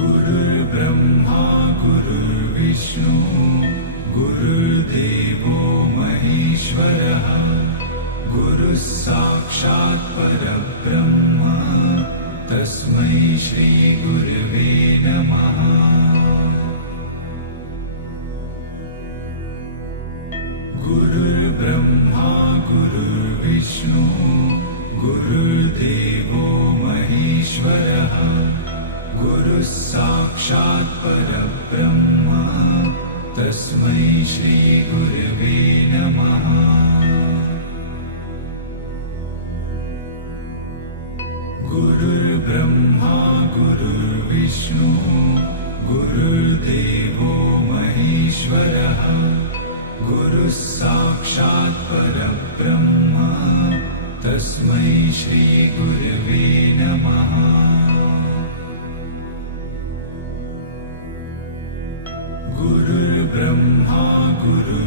गुरुर्ब्रह्मा गुरुर्विष्णु गुरुर्देवो महेश्वरः गुरुः साक्षात् परब्रह्म तस्मै श्री गुरवे नमः। गुरुर्ब्रह्मा गुरुर्विष्णु गुरुर्देवो महेश्वरः गुरुः साक्षात् परब्रह्म तस्मै श्री गुरवे नमः। गुरुर्ब्रह्मा गुरुर्विष्णु गुरुर्देवो महेश्वरः गुरुः साक्षात् परब्रह्म तस्मै श्री गुरवे नमः। गुरुर्ब्रह्मा गुरुर्विष्णु